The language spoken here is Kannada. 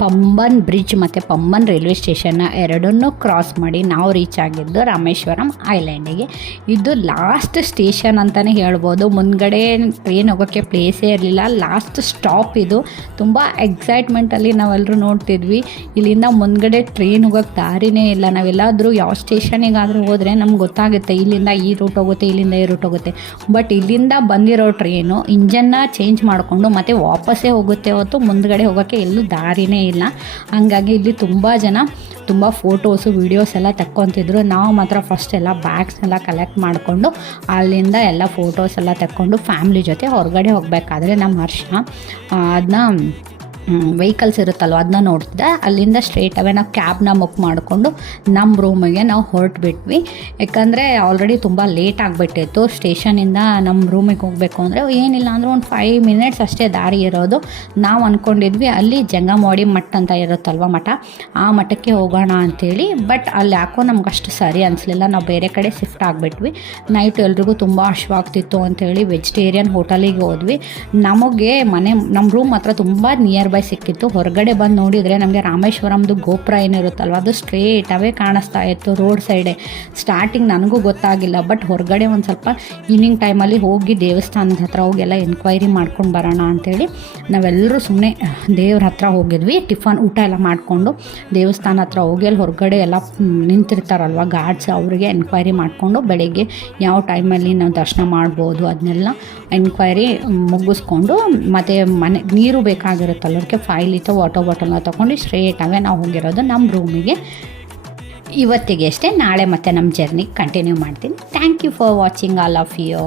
ಪಂಬನ್ ಬ್ರಿಡ್ಜ್ ಮತ್ತು ಪಂಬನ್ ರೈಲ್ವೆ ಸ್ಟೇಷನ್ನ ಎರಡನ್ನೂ ಕ್ರಾಸ್ ಮಾಡಿ ನಾವು ರೀಚ್ ಆಗಿದ್ದು ರಾಮೇಶ್ವರಂ ಐಲ್ಯಾಂಡಿಗೆ. ಇದು ಲಾಸ್ಟ್ ಸ್ಟೇಷನ್ ಅಂತಲೇ ಹೇಳ್ಬೋದು. ಮುಂದ್ಗಡೆ ಟ್ರೈನ್ ಹೋಗೋಕ್ಕೆ ಪ್ಲೇಸೇ ಇರಲಿಲ್ಲ. ಲಾಸ್ಟ್ ಸ್ಟಾಪ್ ಇದು. ತುಂಬ ಎಕ್ಸೈಟ್ಮೆಂಟಲ್ಲಿ ನಾವೆಲ್ಲರೂ ನೋಡ್ತಿದ್ವಿ. ಇಲ್ಲಿಂದ ಮುಂದ್ಗಡೆ ಟ್ರೈನ್ ಹೋಗೋಕ್ಕೆ ದಾರಿನೇ ಇಲ್ಲ. ನಾವೆಲ್ಲಾದರೂ ಯಾವ ಸ್ಟೇಷನಿಗಾದರೂ ಹೋದರೆ ನಮ್ಗೆ ಗೊತ್ತಾಗುತ್ತೆ ಇಲ್ಲಿಂದ ಈ ರೂಟ್ ಹೋಗುತ್ತೆ, ಇಲ್ಲಿಂದ ಈ ರೂಟ್ ಹೋಗುತ್ತೆ. ಬಟ್ ಇಲ್ಲಿಂದ ಬಂದಿರೋ ಟ್ರೈನು ಇಂಜನ್ನ ಚೇಂಜ್ ಮಾಡಿಕೊಂಡು ಮತ್ತೆ ವಾಪಸ್ಸೇ ಹೋಗುತ್ತೆ ಹೊತ್ತು ಮುಂದ್ಗಡೆ ಹೋಗೋಕ್ಕೆ ಎಲ್ಲೂ ದಾರಿನೇ ಇಲ್ಲ. ಹಂಗಾಗಿ ಇಲ್ಲಿ ತುಂಬ ಜನ ತುಂಬ ಫೋಟೋಸು ವೀಡಿಯೋಸ್ ಎಲ್ಲ ತಕ್ಕೊತಿದ್ರು. ನಾವು ಮಾತ್ರ ಫಸ್ಟ್ ಎಲ್ಲ ಬ್ಯಾಗ್ಸ್ನೆಲ್ಲ ಕಲೆಕ್ಟ್ ಮಾಡಿಕೊಂಡು ಅಲ್ಲಿಂದ ಎಲ್ಲ ಫೋಟೋಸ್ ಎಲ್ಲ ತಕ್ಕೊಂಡು ಫ್ಯಾಮ್ಲಿ ಜೊತೆ ಹೊರಗಡೆ ಹೋಗಬೇಕಾದ್ರೆ ನಮ್ಮ ಹರ್ಷ ಅದನ್ನ ವೆಹಿಕಲ್ಸ್ ಇರುತ್ತಲ್ವ ಅದನ್ನ ನೋಡ್ತಿದ್ದೆ. ಅಲ್ಲಿಂದ ಸ್ಟ್ರೇಟ್ ಅವೇ ನಾವು ಕ್ಯಾಬ್ನ ಬುಕ್ ಮಾಡಿಕೊಂಡು ನಮ್ಮ ರೂಮಿಗೆ ನಾವು ಹೊರಟ್ಬಿಟ್ವಿ. ಯಾಕಂದರೆ ಆಲ್ರೆಡಿ ತುಂಬ ಲೇಟ್ ಆಗಿಬಿಟ್ಟಿತ್ತು. ಸ್ಟೇಷನಿಂದ ನಮ್ಮ ರೂಮಿಗೆ ಹೋಗಬೇಕು ಅಂದರೆ ಏನಿಲ್ಲ ಅಂದರೆ ಒಂದು 5 ಮಿನಿಟ್ಸ್ ಅಷ್ಟೇ ದಾರಿ ಇರೋದು. ನಾವು ಅಂದ್ಕೊಂಡಿದ್ವಿ ಅಲ್ಲಿ ಜಂಗಮವಾಡಿ ಮಠ ಅಂತ ಇರುತ್ತಲ್ವ ಮಠ, ಆ ಮಠಕ್ಕೆ ಹೋಗೋಣ ಅಂಥೇಳಿ. ಬಟ್ ಅಲ್ಲಿ ಯಾಕೋ ನಮ್ಗೆ ಅಷ್ಟು ಸರಿ ಅನಿಸ್ಲಿಲ್ಲ. ನಾವು ಬೇರೆ ಕಡೆ ಶಿಫ್ಟ್ ಆಗಿಬಿಟ್ವಿ. ನೈಟು ಎಲ್ರಿಗೂ ತುಂಬ ಹಶ್ವಾಗ್ತಿತ್ತು ಅಂಥೇಳಿ ವೆಜಿಟೇರಿಯನ್ ಹೋಟೆಲಿಗೆ ಹೋದ್ವಿ. ನಮಗೆ ನಮ್ಮ ರೂಮ್ ಹತ್ರ ತುಂಬ ನಿಯರ್ ಬೈ ಸಿಕ್ಕಿತ್ತು. ಹೊರಗಡೆ ಬಂದು ನೋಡಿದರೆ ನಮಗೆ ರಾಮೇಶ್ವರಂದು ಗೋಪುರ ಏನಿರುತ್ತಲ್ವ ಅದು ಸ್ಟ್ರೇಟ್ ಅವೇ ಕಾಣಿಸ್ತಾ ಇತ್ತು ರೋಡ್ ಸೈಡೆ. ಸ್ಟಾರ್ಟಿಂಗ್ ನನಗೂ ಗೊತ್ತಾಗಿಲ್ಲ. ಬಟ್ ಹೊರಗಡೆ ಒಂದು ಸ್ವಲ್ಪ ಈವ್ನಿಂಗ್ ಟೈಮಲ್ಲಿ ಹೋಗಿ ದೇವಸ್ಥಾನದ ಹತ್ರ ಹೋಗಿ ಎಲ್ಲ ಎನ್ಕ್ವೈರಿ ಮಾಡ್ಕೊಂಡು ಬರೋಣ ಅಂಥೇಳಿ ನಾವೆಲ್ಲರೂ ಸುಮ್ಮನೆ ದೇವ್ರ ಹತ್ರ ಹೋಗಿದ್ವಿ. ಟಿಫನ್ ಊಟ ಎಲ್ಲ ಮಾಡಿಕೊಂಡು ದೇವಸ್ಥಾನ ಹತ್ರ ಹೋಗಿ ಅಲ್ಲಿ ಹೊರಗಡೆ ಎಲ್ಲ ನಿಂತಿರ್ತಾರಲ್ವ ಗಾರ್ಡ್ಸ್, ಅವರಿಗೆ ಎನ್ಕ್ವೈರಿ ಮಾಡಿಕೊಂಡು ಬೆಳಗ್ಗೆ ಯಾವ ಟೈಮಲ್ಲಿ ನಾವು ದರ್ಶನ ಮಾಡ್ಬೋದು ಅದನ್ನೆಲ್ಲ ಎನ್ಕ್ವೈರಿ ಮುಗಿಸ್ಕೊಂಡು ಮತ್ತು ಮನೆ ನೀರು ಬೇಕಾಗಿರುತ್ತಲ್ಲ ಅದಕ್ಕೆ 5 ಲೀಟರ್ ವಾಟರ್ ಬಾಟಲ್ನ ತೊಗೊಂಡು ಸ್ಟ್ರೇಟ್ ಅವೇ ನಾವು ಹೋಗಿರೋದು ನಮ್ಮ ರೂಮಿಗೆ. ಇವತ್ತಿಗೆ ಅಷ್ಟೇ. ನಾಳೆ ಮತ್ತೆ ನಮ್ಮ ಜರ್ನಿ ಕಂಟಿನ್ಯೂ ಮಾಡ್ತೀನಿ. Thank you for watching all of you.